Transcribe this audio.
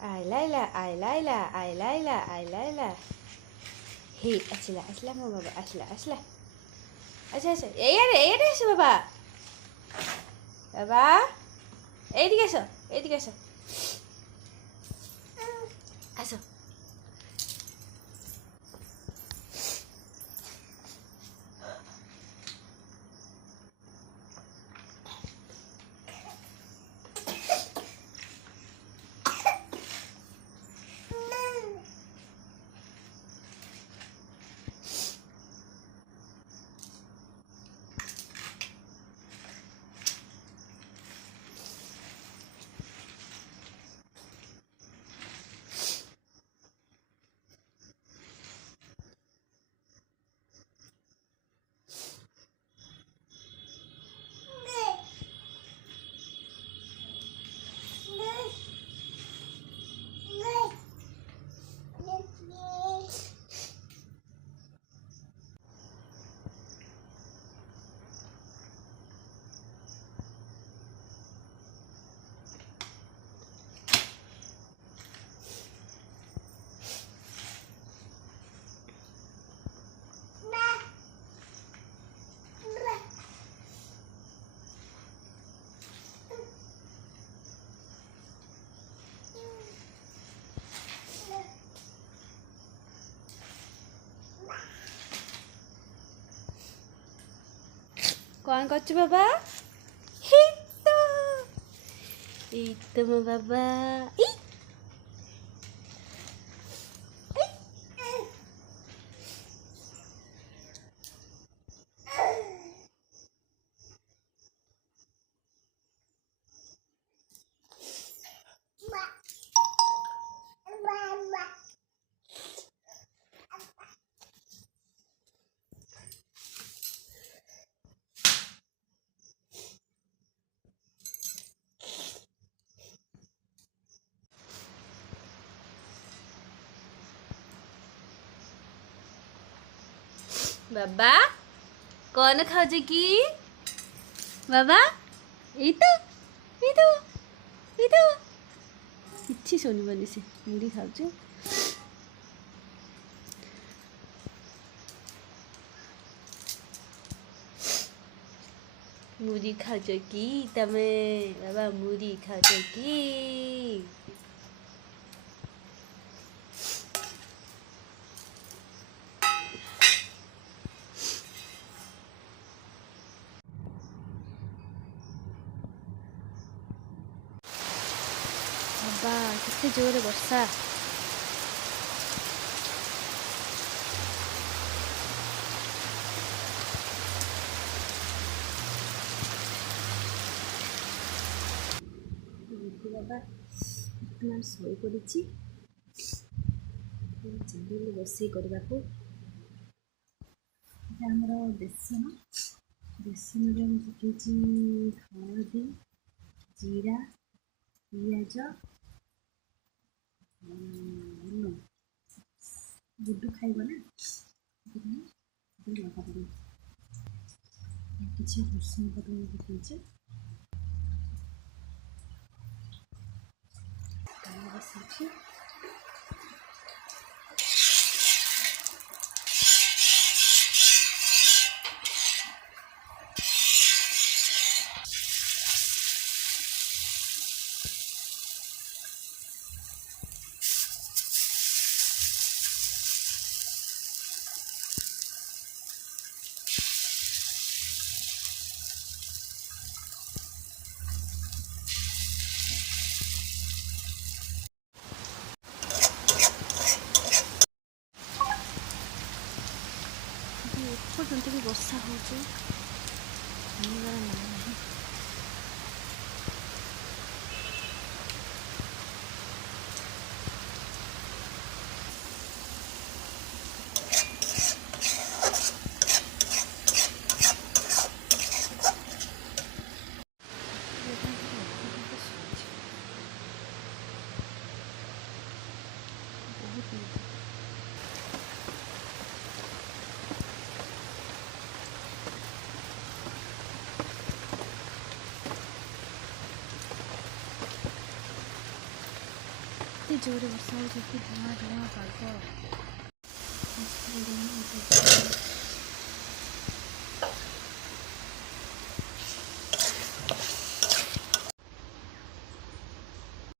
ଆଇଲା ଆଇଲା। ହେ ଆସିଲା ମୋ ବାବା ଆସିଲା। ଆଚ୍ଛା ଏଇଆଡ଼େ ଆସ ବାବା। ବାବା ଏଇଠିକି ଆସ। ଆସ। କ'ଣ କରୁଛୁ ବାବା? ଏଇ ତ ମୋ ବାବା। ବାବା କ'ଣ ଖାଉଛ କି ବାବା? ଏଇ ତ କିଛି ଶୁଣିବନି ସେ ମୁଢ଼ି ଖାଉଛୁ। ମୁଢ଼ି ଖାଉଛ କି ତମେ ବାବା? ମୁଢ଼ି ଖାଉଛ କି? ବାବା କେତେ ଜୋରରେ ବର୍ଷା। ବାବା ବର୍ତ୍ତମାନ ଶୋଇପଡ଼ିଛି। ଚାଲିଲି ରୋଷେଇ କରିବାକୁ। এটা ଆମର ବେସନରେ ମୁଁ ପକେଇଛି ହଳଦୀ, ଜିରା, ପିଆଜ, ଲୁଣ। ଗୁଡୁ ଖାଇବ ନା ସେଥିପାଇଁ ଲଙ୍କା ପଡ଼ିବ। କିଛି ଭୂଷଣ ପତ୍ର ମୁଁ ପକେଇଛି। ବସିଛି। ଏପର୍ଯ୍ୟନ୍ତ ବି ବର୍ଷା ହେଉଛି, କମିବାର ନାଁ ନାହିଁ। ଏତେ ଜୋରରେ ବର୍ଷା ହେଉଛି, ଏତେ ଧୂଆଁ ଧୂଆଁ ପାଗ।